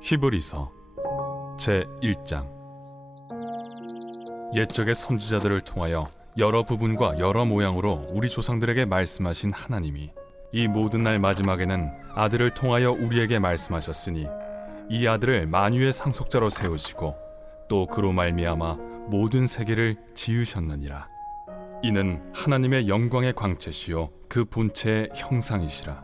히브리서 제1장. 옛적의 선지자들을 통하여 여러 부분과 여러 모양으로 우리 조상들에게 말씀하신 하나님이 이 모든 날 마지막에는 아들을 통하여 우리에게 말씀하셨으니 이 아들을 만유의 상속자로 세우시고 또 그로 말미암아 모든 세계를 지으셨느니라. 이는 하나님의 영광의 광채시요 그 본체의 형상이시라.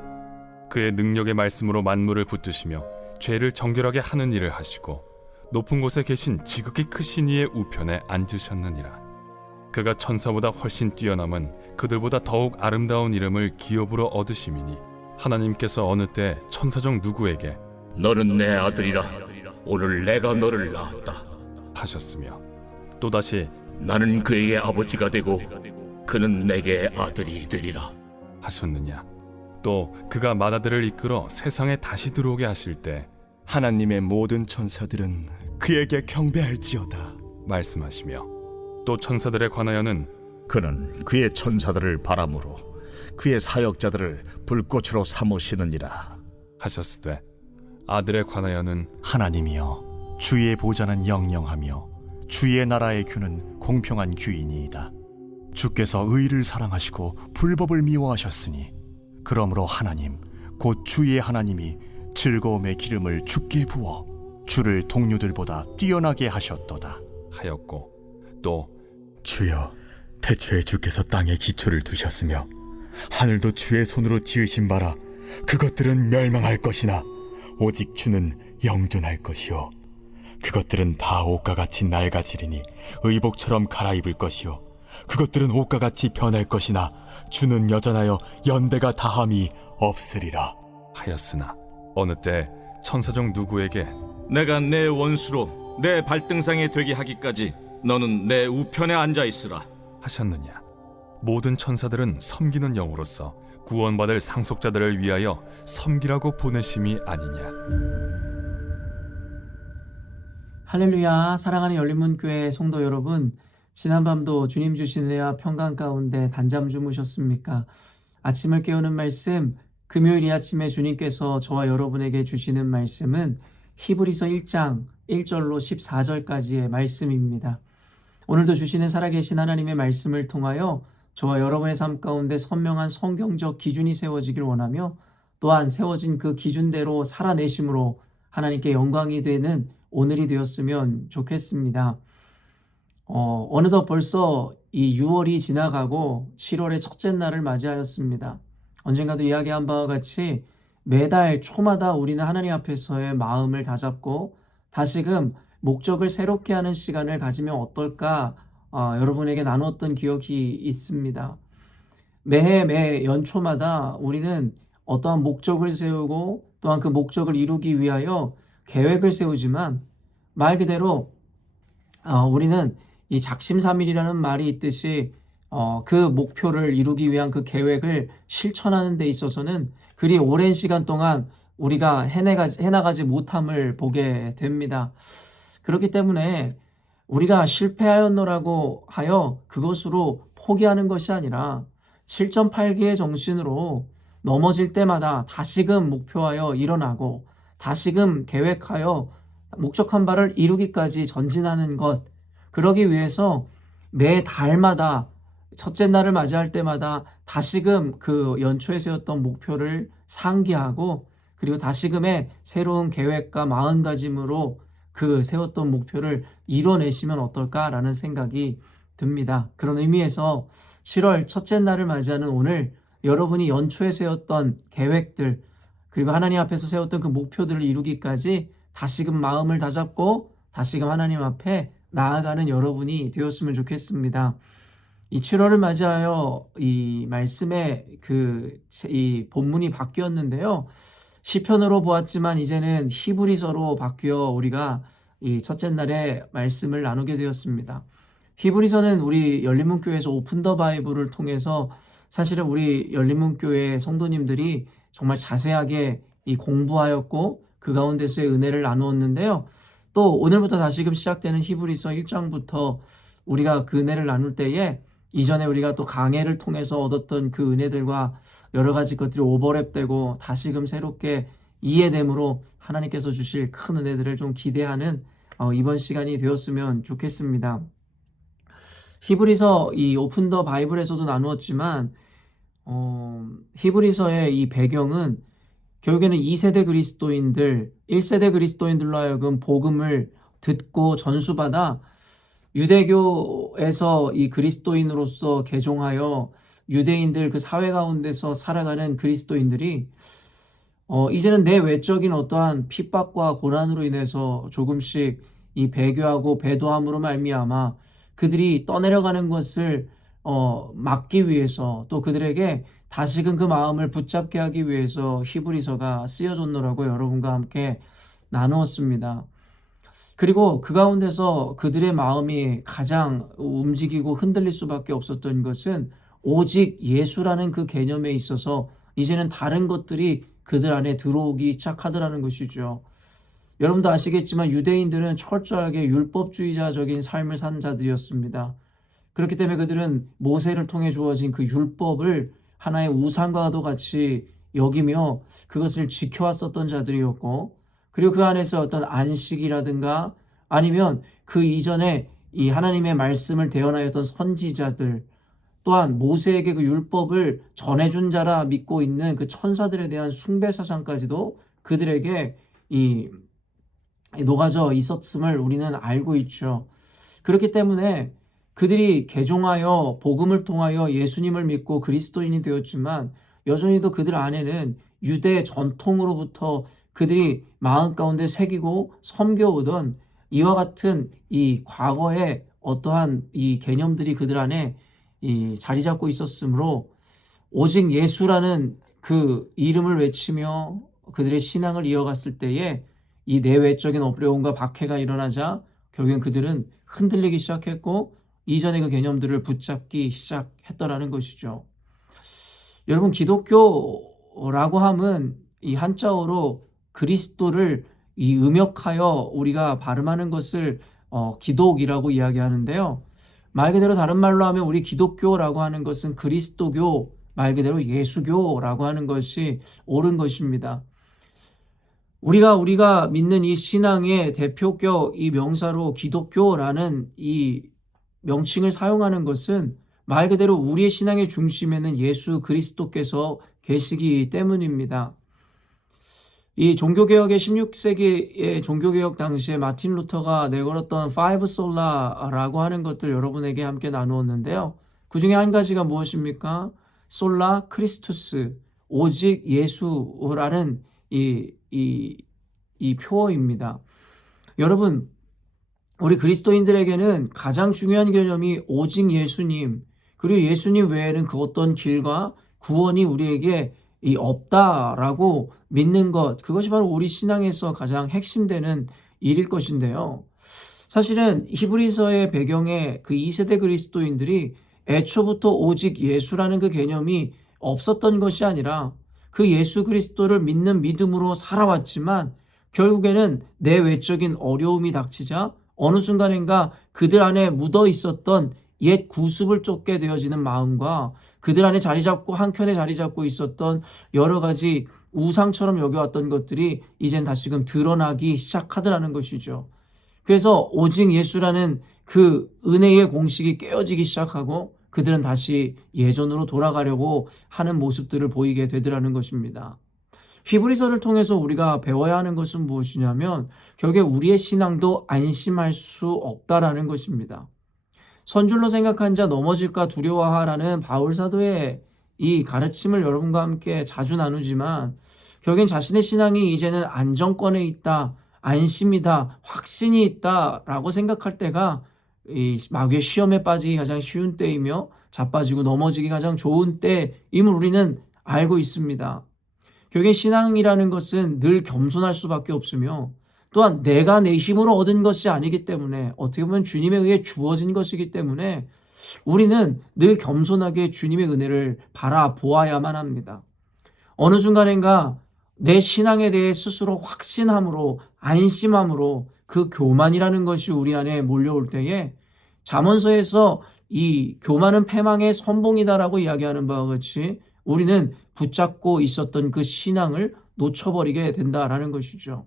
그의 능력의 말씀으로 만물을 붙드시며 죄를 정결하게 하는 일을 하시고 높은 곳에 계신 지극히 크신 이의 우편에 앉으셨느니라. 그가 천사보다 훨씬 뛰어남은 그들보다 더욱 아름다운 이름을 기업으로 얻으심이니 하나님께서 어느 때 천사 중 누구에게 너는 내 아들이라 오늘 내가 너를 낳았다 하셨으며 또다시 나는 그에게 아버지가 되고 그는 내게 아들이 되리라 하셨느냐. 또 그가 맏아들을 이끌어 세상에 다시 들어오게 하실 때 하나님의 모든 천사들은 그에게 경배할지어다 말씀하시며 또 천사들에 관하여는 그는 그의 천사들을 바람으로 그의 사역자들을 불꽃으로 삼으시느니라 하셨으되 아들에 관하여는 하나님이여, 주의 보좌는 영영하며 주의 나라의 규는 공평한 규이니이다. 주께서 의를 사랑하시고 불법을 미워하셨으니 그러므로 하나님 곧 주의 하나님이 즐거움의 기름을 주께 부어 주를 동료들보다 뛰어나게 하셨도다 하였고 또 주여, 태초에 주께서 땅에 기초를 두셨으며 하늘도 주의 손으로 지으신 바라 그것들은 멸망할 것이나 오직 주는 영존할 것이요 그것들은 다 옷과 같이 낡아지리니 의복처럼 갈아입을 것이요 그것들은 옷과 같이 변할 것이나 주는 여전하여 연대가 다함이 없으리라 하였으나 어느 때 천사 중 누구에게 내가 내 원수로 내 발등상에 되게 하기까지 너는 내 우편에 앉아 있으라 하셨느냐. 모든 천사들은 섬기는 영으로서 구원받을 상속자들을 위하여 섬기라고 보내심이 아니냐. 할렐루야. 사랑하는 열린문교회 성도 여러분, 지난밤도 주님 주신 은혜와 평강 가운데 단잠 주무셨습니까? 아침을 깨우는 말씀, 금요일 이 아침에 주님께서 저와 여러분에게 주시는 말씀은 히브리서 1장 1절로 14절까지의 말씀입니다. 오늘도 주시는 살아계신 하나님의 말씀을 통하여 저와 여러분의 삶 가운데 선명한 성경적 기준이 세워지길 원하며 또한 세워진 그 기준대로 살아내심으로 하나님께 영광이 되는 오늘이 되었으면 좋겠습니다. 어느덧 벌써 이 6월이 지나가고 7월의 첫째 날을 맞이하였습니다. 언젠가도 이야기한 바와 같이 매달 초마다 우리는 하나님 앞에서의 마음을 다잡고 다시금 목적을 새롭게 하는 시간을 가지면 어떨까 여러분에게 나누었던 기억이 있습니다. 매 연초마다 우리는 어떠한 목적을 세우고 또한 그 목적을 이루기 위하여 계획을 세우지만 말 그대로 우리는 이 작심삼일이라는 말이 있듯이 그 목표를 이루기 위한 그 계획을 실천하는 데 있어서는 그리 오랜 시간 동안 우리가 해나가지 못함을 보게 됩니다. 그렇기 때문에 우리가 실패하였노라고 하여 그것으로 포기하는 것이 아니라 7.8기의 정신으로 넘어질 때마다 다시금 목표하여 일어나고 다시금 계획하여 목적한 바를 이루기까지 전진하는 것, 그러기 위해서 매 달마다 첫째 날을 맞이할 때마다 다시금 그 연초에 세웠던 목표를 상기하고 그리고 다시금의 새로운 계획과 마음가짐으로 그 세웠던 목표를 이뤄내시면 어떨까라는 생각이 듭니다. 그런 의미에서 7월 첫째 날을 맞이하는 오늘 여러분이 연초에 세웠던 계획들 그리고 하나님 앞에서 세웠던 그 목표들을 이루기까지 다시금 마음을 다잡고 다시금 하나님 앞에 나아가는 여러분이 되었으면 좋겠습니다. 이 7월을 맞이하여 이 말씀의 이 본문이 바뀌었는데요. 시편으로 보았지만 이제는 히브리서로 바뀌어 우리가 이 첫째 날에 말씀을 나누게 되었습니다. 히브리서는 우리 열린문교회에서 오픈 더 바이블을 통해서 사실은 우리 열린문교회 성도님들이 정말 자세하게 이 공부하였고 그 가운데서의 은혜를 나누었는데요. 또 오늘부터 다시금 시작되는 히브리서 1장부터 우리가 그 은혜를 나눌 때에 이전에 우리가 또 강해를 통해서 얻었던 그 은혜들과 여러 가지 것들이 오버랩되고 다시금 새롭게 이해됨으로 하나님께서 주실 큰 은혜들을 좀 기대하는 이번 시간이 되었으면 좋겠습니다. 히브리서 이 오픈 더 바이블에서도 나누었지만 히브리서의 이 배경은 결국에는 2세대 그리스도인들, 1세대 그리스도인들로 하여금 복음을 듣고 전수받아 유대교에서 이 그리스도인으로서 개종하여 유대인들 그 사회 가운데서 살아가는 그리스도인들이 이제는 내 외적인 어떠한 핍박과 고난으로 인해서 조금씩 이 배교하고 배도함으로 말미암아 그들이 떠내려가는 것을 막기 위해서 또 그들에게 다시금 그 마음을 붙잡게 하기 위해서 히브리서가 쓰여졌노라고 여러분과 함께 나누었습니다. 그리고 그 가운데서 그들의 마음이 가장 움직이고 흔들릴 수밖에 없었던 것은 오직 예수라는 그 개념에 있어서 이제는 다른 것들이 그들 안에 들어오기 시작하더라는 것이죠. 여러분도 아시겠지만 유대인들은 철저하게 율법주의자적인 삶을 산 자들이었습니다. 그렇기 때문에 그들은 모세를 통해 주어진 그 율법을 하나의 우상과도 같이 여기며 그것을 지켜왔었던 자들이었고, 그리고 그 안에서 어떤 안식이라든가 아니면 그 이전에 이 하나님의 말씀을 대언하였던 선지자들, 또한 모세에게 그 율법을 전해준 자라 믿고 있는 그 천사들에 대한 숭배 사상까지도 그들에게 녹아져 있었음을 우리는 알고 있죠. 그렇기 때문에 그들이 개종하여 복음을 통하여 예수님을 믿고 그리스도인이 되었지만 여전히도 그들 안에는 유대 전통으로부터 그들이 마음 가운데 새기고 섬겨오던 이와 같은 이 과거의 어떠한 이 개념들이 그들 안에 자리 잡고 있었으므로 오직 예수라는 그 이름을 외치며 그들의 신앙을 이어갔을 때에 이 내외적인 어려움과 박해가 일어나자 결국엔 그들은 흔들리기 시작했고 이전의 그 개념들을 붙잡기 시작했더라는 것이죠. 여러분, 기독교라고 함은 이 한자어로 그리스도를 이 음역하여 우리가 발음하는 것을 기독이라고 이야기하는데요. 말 그대로 다른 말로 하면 우리 기독교라고 하는 것은 그리스도교, 말 그대로 예수교라고 하는 것이 옳은 것입니다. 우리가 믿는 이 신앙의 대표격 이 명사로 기독교라는 이 명칭을 사용하는 것은 말 그대로 우리의 신앙의 중심에는 예수 그리스도께서 계시기 때문입니다. 이 종교개혁의 16세기의 종교개혁 당시에 마틴 루터가 내걸었던 파이브 솔라라고 하는 것들 여러분에게 함께 나누었는데요. 그 중에 한 가지가 무엇입니까? 솔라 크리스투스, 오직 예수라는 이 표어입니다. 여러분, 우리 그리스도인들에게는 가장 중요한 개념이 오직 예수님, 그리고 예수님 외에는 그 어떤 길과 구원이 우리에게 없다라고 믿는 것, 그것이 바로 우리 신앙에서 가장 핵심되는 일일 것인데요. 사실은 히브리서의 배경에 그 2세대 그리스도인들이 애초부터 오직 예수라는 그 개념이 없었던 것이 아니라 그 예수 그리스도를 믿는 믿음으로 살아왔지만 결국에는 내 외적인 어려움이 닥치자 어느 순간인가 그들 안에 묻어 있었던 옛 구습을 쫓게 되어지는 마음과 그들 안에 자리 잡고 한켠에 자리 잡고 있었던 여러 가지 우상처럼 여겨왔던 것들이 이젠 다시금 드러나기 시작하더라는 것이죠. 그래서 오직 예수라는 그 은혜의 공식이 깨어지기 시작하고 그들은 다시 예전으로 돌아가려고 하는 모습들을 보이게 되더라는 것입니다. 히브리서를 통해서 우리가 배워야 하는 것은 무엇이냐면 결국에 우리의 신앙도 안심할 수 없다라는 것입니다. 선줄로 생각한 자 넘어질까 두려워하라는 바울 사도의 이 가르침을 여러분과 함께 자주 나누지만 결국엔 자신의 신앙이 이제는 안정권에 있다, 안심이다, 확신이 있다라고 생각할 때가 이 마귀의 시험에 빠지기 가장 쉬운 때이며 자빠지고 넘어지기 가장 좋은 때임을 우리는 알고 있습니다. 결국엔 신앙이라는 것은 늘 겸손할 수밖에 없으며 또한 내가 내 힘으로 얻은 것이 아니기 때문에 어떻게 보면 주님에 의해 주어진 것이기 때문에 우리는 늘 겸손하게 주님의 은혜를 바라보아야만 합니다. 어느 순간인가 내 신앙에 대해 스스로 확신함으로 안심함으로 그 교만이라는 것이 우리 안에 몰려올 때에 잠언서에서 이 교만은 패망의 선봉이다라고 이야기하는 바와 같이 우리는 붙잡고 있었던 그 신앙을 놓쳐버리게 된다라는 것이죠.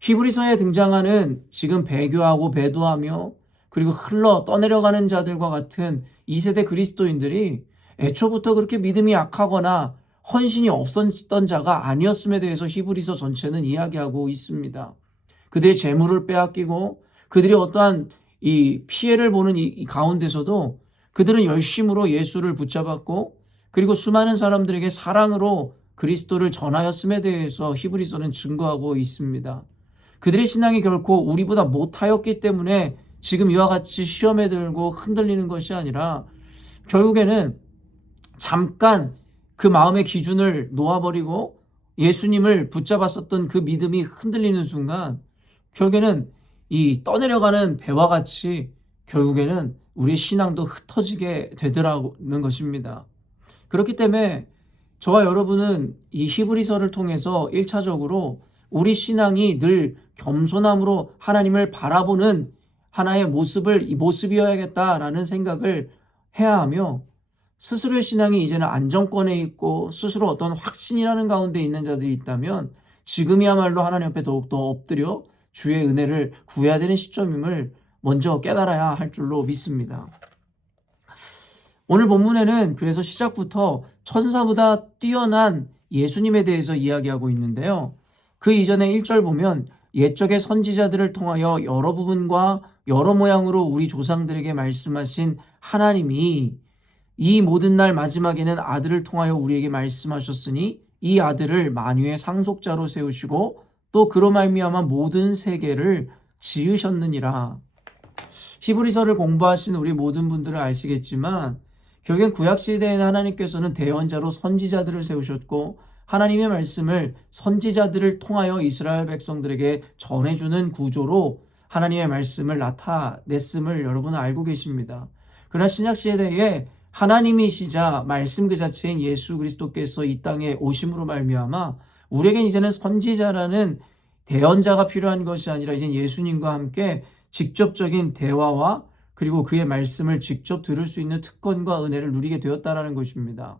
히브리서에 등장하는 지금 배교하고 배도하며 그리고 흘러 떠내려가는 자들과 같은 2세대 그리스도인들이 애초부터 그렇게 믿음이 약하거나 헌신이 없었던 자가 아니었음에 대해서 히브리서 전체는 이야기하고 있습니다. 그들의 재물을 빼앗기고 그들이 어떠한 이 피해를 보는 이 가운데서도 그들은 열심으로 예수를 붙잡았고 그리고 수많은 사람들에게 사랑으로 그리스도를 전하였음에 대해서 히브리서는 증거하고 있습니다. 그들의 신앙이 결코 우리보다 못하였기 때문에 지금 이와 같이 시험에 들고 흔들리는 것이 아니라 결국에는 잠깐 그 마음의 기준을 놓아버리고 예수님을 붙잡았었던 그 믿음이 흔들리는 순간 결국에는 이 떠내려가는 배와 같이 결국에는 우리의 신앙도 흩어지게 되더라는 것입니다. 그렇기 때문에 저와 여러분은 이 히브리서를 통해서 1차적으로 우리 신앙이 늘 겸손함으로 하나님을 바라보는 하나의 모습이어야겠다라는 생각을 해야 하며 스스로의 신앙이 이제는 안정권에 있고 스스로 어떤 확신이라는 가운데 있는 자들이 있다면 지금이야말로 하나님 앞에 더욱더 엎드려 주의 은혜를 구해야 되는 시점임을 먼저 깨달아야 할 줄로 믿습니다. 오늘 본문에는 그래서 시작부터 천사보다 뛰어난 예수님에 대해서 이야기하고 있는데요. 그 이전에 1절 보면 옛적의 선지자들을 통하여 여러 부분과 여러 모양으로 우리 조상들에게 말씀하신 하나님이 이 모든 날 마지막에는 아들을 통하여 우리에게 말씀하셨으니 이 아들을 만유의 상속자로 세우시고 또 그로 말미암아 모든 세계를 지으셨느니라. 히브리서를 공부하신 우리 모든 분들은 아시겠지만 결국엔 구약시대에는 하나님께서는 대언자로 선지자들을 세우셨고 하나님의 말씀을 선지자들을 통하여 이스라엘 백성들에게 전해주는 구조로 하나님의 말씀을 나타냈음을 여러분은 알고 계십니다. 그러나 신약시대에 하나님이시자 말씀 그 자체인 예수 그리스도께서 이 땅에 오심으로 말미암아 우리에겐 이제는 선지자라는 대언자가 필요한 것이 아니라 이제 예수님과 함께 직접적인 대화와 그리고 그의 말씀을 직접 들을 수 있는 특권과 은혜를 누리게 되었다는 것입니다.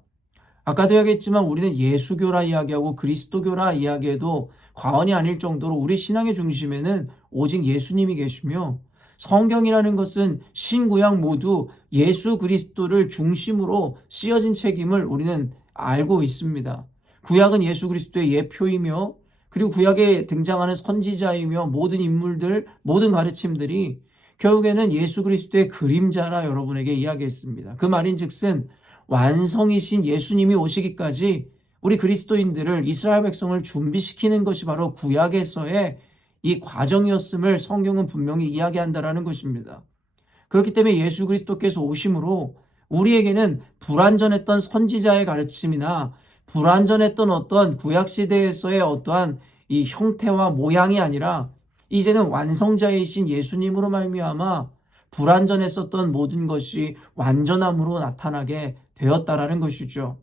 아까도 이야기했지만 우리는 예수교라 이야기하고 그리스도교라 이야기해도 과언이 아닐 정도로 우리 신앙의 중심에는 오직 예수님이 계시며 성경이라는 것은 신구약 모두 예수 그리스도를 중심으로 쓰여진 책임을 우리는 알고 있습니다. 구약은 예수 그리스도의 예표이며 그리고 구약에 등장하는 선지자이며 모든 인물들, 모든 가르침들이 결국에는 예수 그리스도의 그림자라 여러분에게 이야기했습니다. 그 말인즉슨 완성이신 예수님이 오시기까지 우리 그리스도인들을 이스라엘 백성을 준비시키는 것이 바로 구약에서의 이 과정이었음을 성경은 분명히 이야기한다라는 것입니다. 그렇기 때문에 예수 그리스도께서 오심으로 우리에게는 불완전했던 선지자의 가르침이나 불완전했던 어떤 구약시대에서의 어떠한 이 형태와 모양이 아니라 이제는 완성자이신 예수님으로 말미암아 불완전했었던 모든 것이 완전함으로 나타나게 되었다라는 것이죠.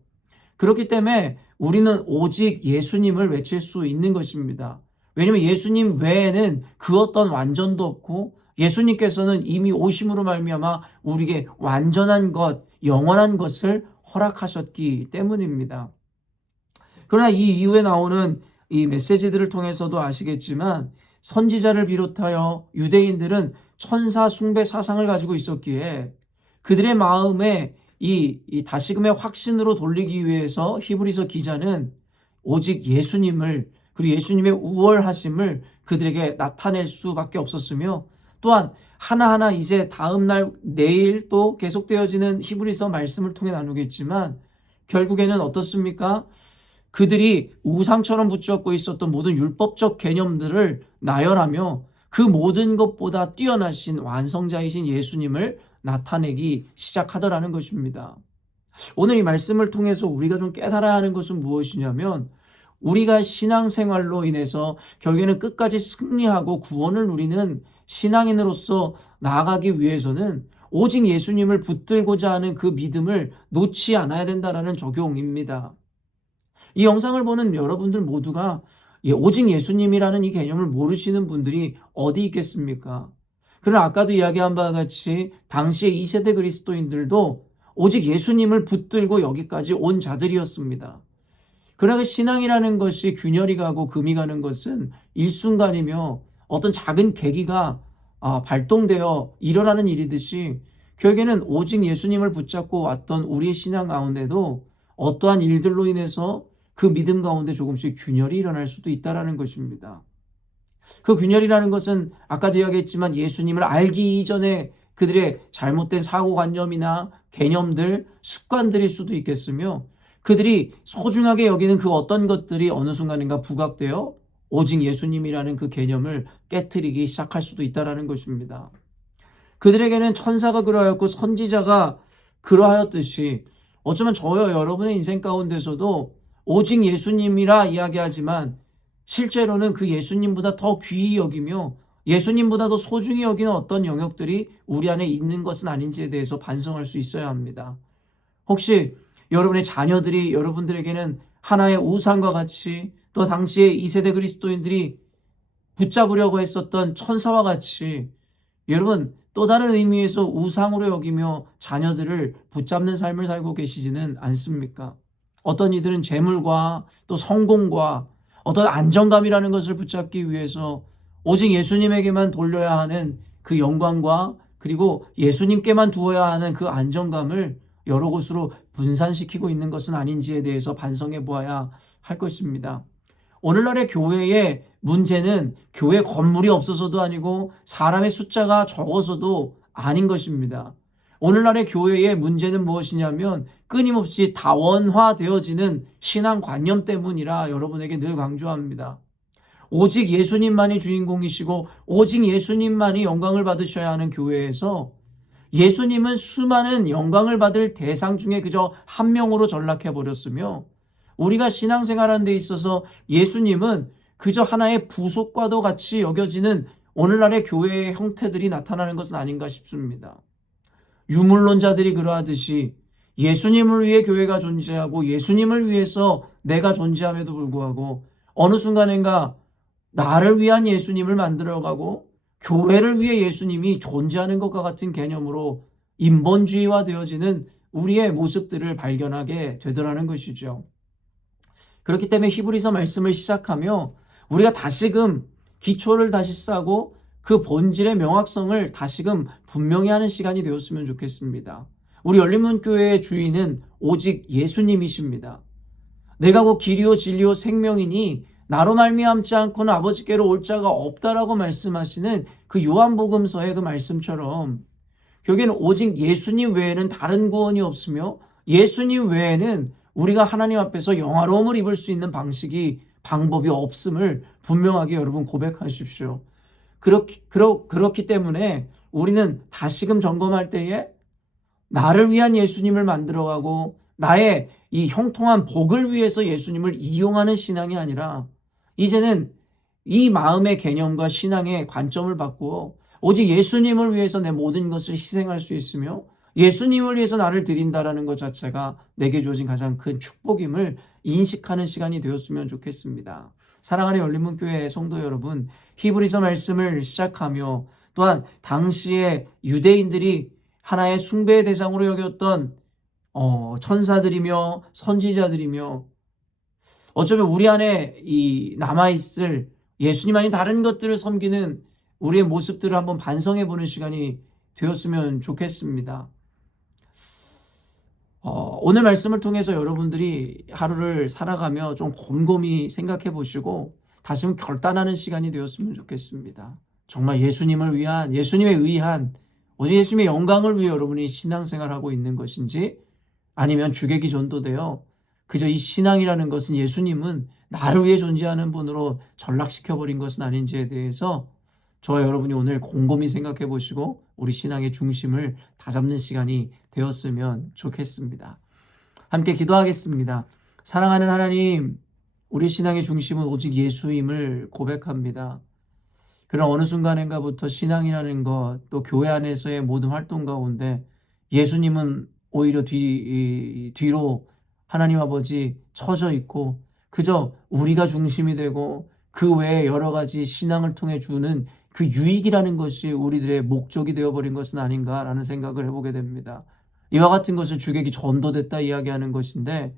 그렇기 때문에 우리는 오직 예수님을 외칠 수 있는 것입니다. 왜냐하면 예수님 외에는 그 어떤 완전도 없고 예수님께서는 이미 오심으로 말미암아 우리에게 완전한 것, 영원한 것을 허락하셨기 때문입니다. 그러나 이 이후에 나오는 이 메시지들을 통해서도 아시겠지만 선지자를 비롯하여 유대인들은 천사 숭배 사상을 가지고 있었기에 그들의 마음에 이 다시금의 확신으로 돌리기 위해서 히브리서 기자는 오직 예수님을 그리고 예수님의 우월하심을 그들에게 나타낼 수밖에 없었으며 또한 하나하나 이제 다음날 내일 또 계속되어지는 히브리서 말씀을 통해 나누겠지만 결국에는 어떻습니까? 그들이 우상처럼 붙잡고 있었던 모든 율법적 개념들을 나열하며 그 모든 것보다 뛰어나신 완성자이신 예수님을 나타내기 시작하더라는 것입니다. 오늘 이 말씀을 통해서 우리가 좀 깨달아야 하는 것은 무엇이냐면 우리가 신앙생활로 인해서 결국에는 끝까지 승리하고 구원을 누리는 신앙인으로서 나아가기 위해서는 오직 예수님을 붙들고자 하는 그 믿음을 놓지 않아야 된다는 적용입니다. 이 영상을 보는 여러분들 모두가 오직 예수님이라는 이 개념을 모르시는 분들이 어디 있겠습니까? 그러나 아까도 이야기한 바와 같이 당시의 2세대 그리스도인들도 오직 예수님을 붙들고 여기까지 온 자들이었습니다. 그러나 그 신앙이라는 것이 균열이 가고 금이 가는 것은 일순간이며 어떤 작은 계기가 발동되어 일어나는 일이듯이 결국에는 오직 예수님을 붙잡고 왔던 우리의 신앙 가운데도 어떠한 일들로 인해서 그 믿음 가운데 조금씩 균열이 일어날 수도 있다는 것입니다. 그 균열이라는 것은 아까도 이야기했지만 예수님을 알기 이전에 그들의 잘못된 사고관념이나 개념들, 습관들일 수도 있겠으며 그들이 소중하게 여기는 그 어떤 것들이 어느 순간인가 부각되어 오직 예수님이라는 그 개념을 깨트리기 시작할 수도 있다는 것입니다. 그들에게는 천사가 그러하였고 선지자가 그러하였듯이 어쩌면 저와 여러분의 인생 가운데서도 오직 예수님이라 이야기하지만 실제로는 그 예수님보다 더 귀히 여기며 예수님보다 더 소중히 여기는 어떤 영역들이 우리 안에 있는 것은 아닌지에 대해서 반성할 수 있어야 합니다. 혹시 여러분의 자녀들이 여러분들에게는 하나의 우상과 같이 또 당시에 2세대 그리스도인들이 붙잡으려고 했었던 천사와 같이 여러분 또 다른 의미에서 우상으로 여기며 자녀들을 붙잡는 삶을 살고 계시지는 않습니까? 어떤 이들은 재물과 또 성공과 어떤 안정감이라는 것을 붙잡기 위해서 오직 예수님에게만 돌려야 하는 그 영광과 그리고 예수님께만 두어야 하는 그 안정감을 여러 곳으로 분산시키고 있는 것은 아닌지에 대해서 반성해 보아야 할 것입니다. 오늘날의 교회의 문제는 교회 건물이 없어서도 아니고 사람의 숫자가 적어서도 아닌 것입니다. 오늘날의 교회의 문제는 무엇이냐면 끊임없이 다원화되어지는 신앙관념 때문이라 여러분에게 늘 강조합니다. 오직 예수님만이 주인공이시고 오직 예수님만이 영광을 받으셔야 하는 교회에서 예수님은 수많은 영광을 받을 대상 중에 그저 한 명으로 전락해버렸으며 우리가 신앙생활하는 데 있어서 예수님은 그저 하나의 부속과도 같이 여겨지는 오늘날의 교회의 형태들이 나타나는 것은 아닌가 싶습니다. 유물론자들이 그러하듯이 예수님을 위해 교회가 존재하고 예수님을 위해서 내가 존재함에도 불구하고 어느 순간인가 나를 위한 예수님을 만들어가고 교회를 위해 예수님이 존재하는 것과 같은 개념으로 인본주의화 되어지는 우리의 모습들을 발견하게 되더라는 것이죠. 그렇기 때문에 히브리서 말씀을 시작하며 우리가 다시금 기초를 다시 쌓고 그 본질의 명확성을 다시금 분명히 하는 시간이 되었으면 좋겠습니다. 우리 열린문교회의 주인은 오직 예수님이십니다. 내가 곧 길이요 진리요 생명이니 나로 말미암지 않고는 아버지께로 올 자가 없다라고 말씀하시는 그 요한복음서의 그 말씀처럼 결국에는 오직 예수님 외에는 다른 구원이 없으며 예수님 외에는 우리가 하나님 앞에서 영화로움을 입을 수 있는 방법이 없음을 분명하게 여러분 고백하십시오. 그렇기 때문에 우리는 다시금 점검할 때에 나를 위한 예수님을 만들어가고 나의 이 형통한 복을 위해서 예수님을 이용하는 신앙이 아니라 이제는 이 마음의 개념과 신앙의 관점을 바꾸어 오직 예수님을 위해서 내 모든 것을 희생할 수 있으며 예수님을 위해서 나를 드린다라는 것 자체가 내게 주어진 가장 큰 축복임을 인식하는 시간이 되었으면 좋겠습니다. 사랑하는 열린문교회 성도 여러분, 히브리서 말씀을 시작하며 또한 당시에 유대인들이 하나의 숭배의 대상으로 여겼던 천사들이며 선지자들이며 어쩌면 우리 안에 이 남아있을 예수님 아닌 다른 것들을 섬기는 우리의 모습들을 한번 반성해보는 시간이 되었으면 좋겠습니다. 오늘 말씀을 통해서 여러분들이 하루를 살아가며 좀 곰곰이 생각해 보시고 다시 결단하는 시간이 되었으면 좋겠습니다. 정말 예수님을 위한, 예수님에 의한 오직 예수님의 영광을 위해 여러분이 신앙생활하고 있는 것인지 아니면 주객이 전도되어 그저 이 신앙이라는 것은 예수님은 나를 위해 존재하는 분으로 전락시켜버린 것은 아닌지에 대해서 저와 여러분이 오늘 곰곰이 생각해 보시고 우리 신앙의 중심을 다잡는 시간이 되었으면 좋겠습니다. 함께 기도하겠습니다. 사랑하는 하나님, 우리 신앙의 중심은 오직 예수임을 고백합니다. 그러나 어느 순간인가부터 신앙이라는 것, 또 교회 안에서의 모든 활동 가운데 예수님은 오히려 뒤로 하나님 아버지 처져 있고 그저 우리가 중심이 되고 그 외에 여러 가지 신앙을 통해 주는 그 유익이라는 것이 우리들의 목적이 되어버린 것은 아닌가라는 생각을 해보게 됩니다. 이와 같은 것을 주객이 전도됐다 이야기하는 것인데,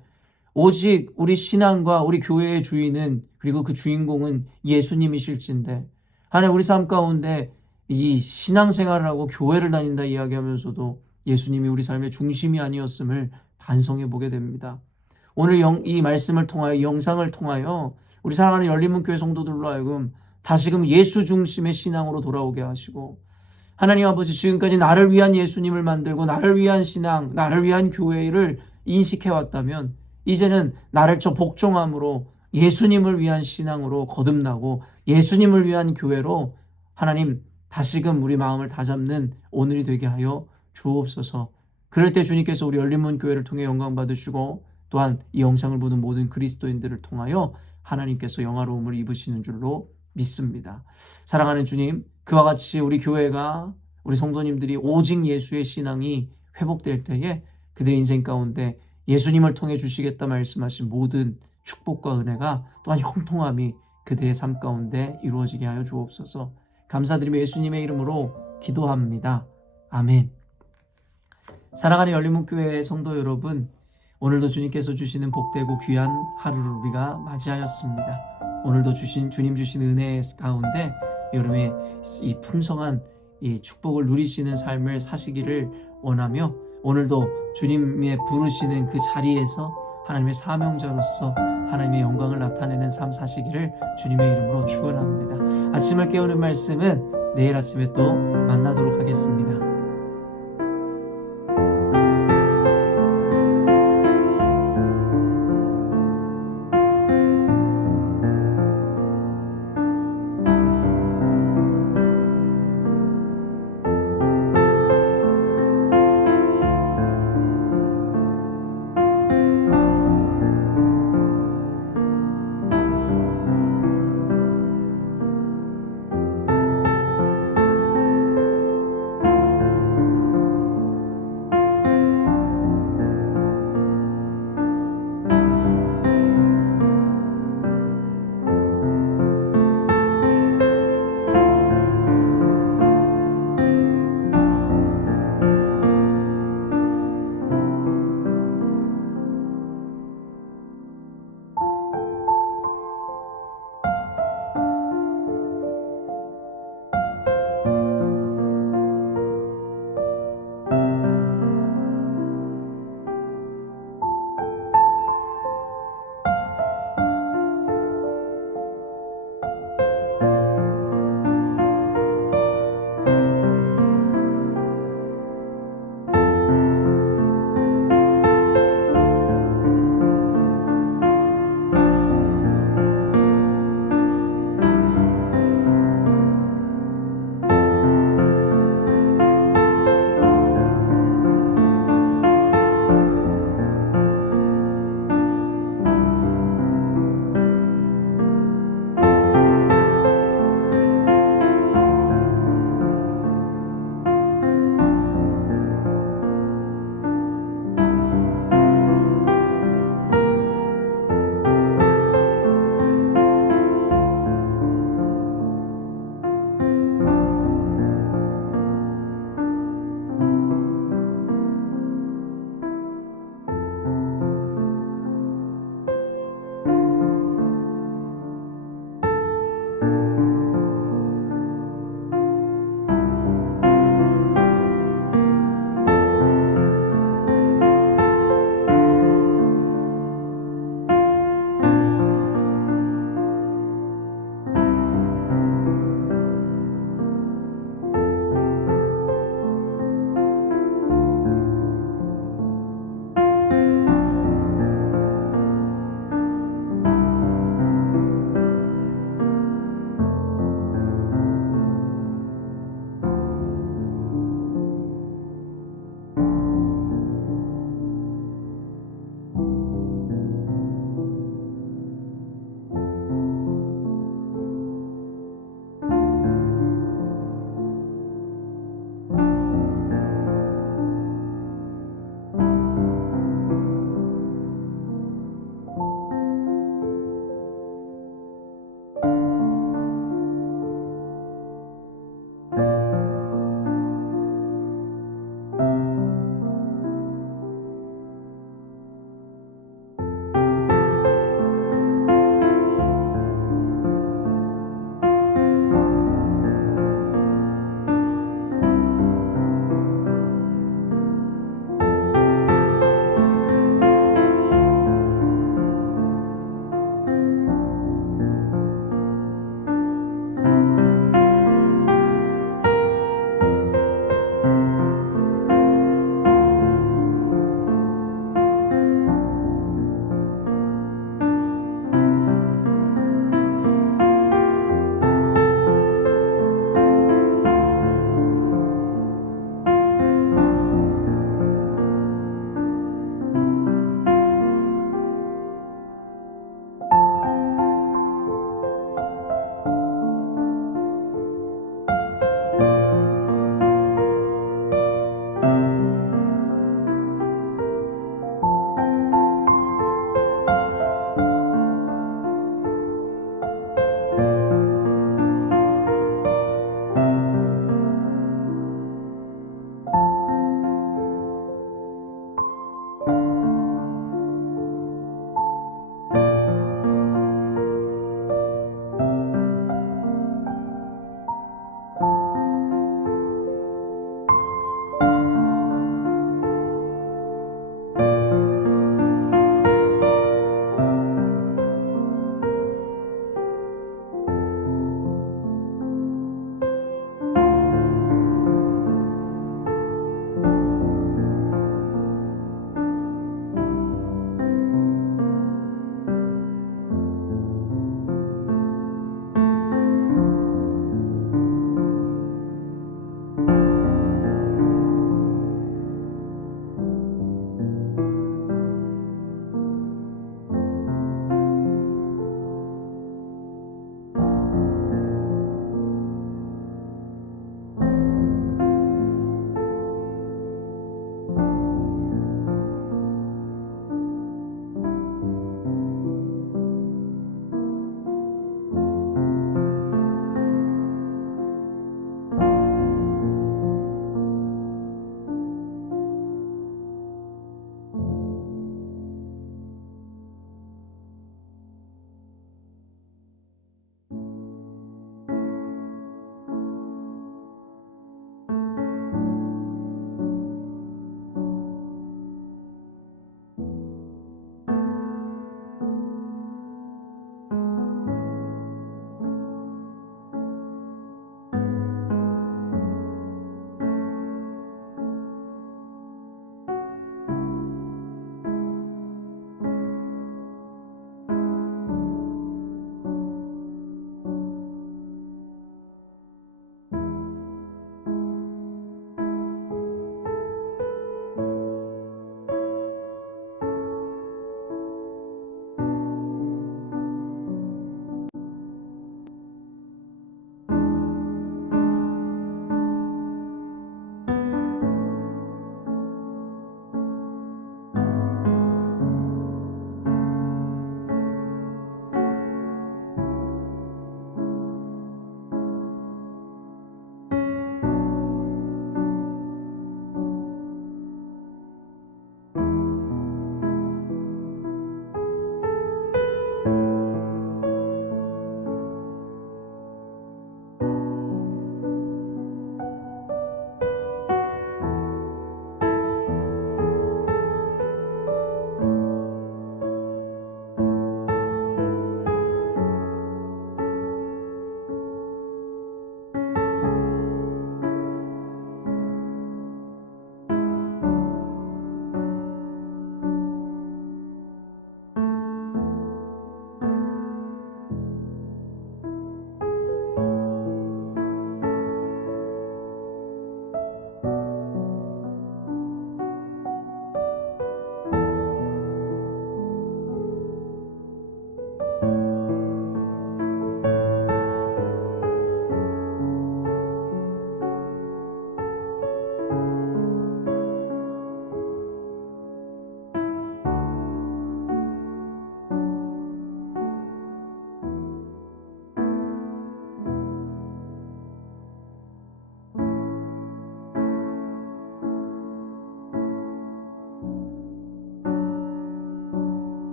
오직 우리 신앙과 우리 교회의 주인은, 그리고 그 주인공은 예수님이실진데, 하나님 우리 삶 가운데 이 신앙생활을 하고 교회를 다닌다 이야기하면서도 예수님이 우리 삶의 중심이 아니었음을 반성해 보게 됩니다. 오늘 이 말씀을 통하여, 이 영상을 통하여 우리 사랑하는 열린문교회 성도들로 하여금 다시금 예수 중심의 신앙으로 돌아오게 하시고, 하나님 아버지, 지금까지 나를 위한 예수님을 만들고 나를 위한 신앙, 나를 위한 교회를 인식해왔다면 이제는 나를 저 복종함으로 예수님을 위한 신앙으로 거듭나고 예수님을 위한 교회로 하나님 다시금 우리 마음을 다잡는 오늘이 되게 하여 주옵소서. 그럴 때 주님께서 우리 열린문교회를 통해 영광 받으시고, 또한 이 영상을 보는 모든 그리스도인들을 통하여 하나님께서 영화로움을 입으시는 줄로 믿습니다. 사랑하는 주님, 그와 같이 우리 교회가, 우리 성도님들이 오직 예수의 신앙이 회복될 때에 그들의 인생 가운데 예수님을 통해 주시겠다 말씀하신 모든 축복과 은혜가, 또한 형통함이 그들의 삶 가운데 이루어지게 하여 주옵소서. 감사드리며 예수님의 이름으로 기도합니다. 아멘. 사랑하는 열린문교회 성도 여러분, 오늘도 주님께서 주시는 복되고 귀한 하루를 우리가 맞이하였습니다. 오늘도 주님 주신 은혜 가운데 여러분의 이 풍성한 이 축복을 누리시는 삶을 사시기를 원하며, 오늘도 주님의 부르시는 그 자리에서 하나님의 사명자로서 하나님의 영광을 나타내는 삶 사시기를 주님의 이름으로 축원합니다. 아침을 깨우는 말씀은 내일 아침에 또 만나도록 하겠습니다.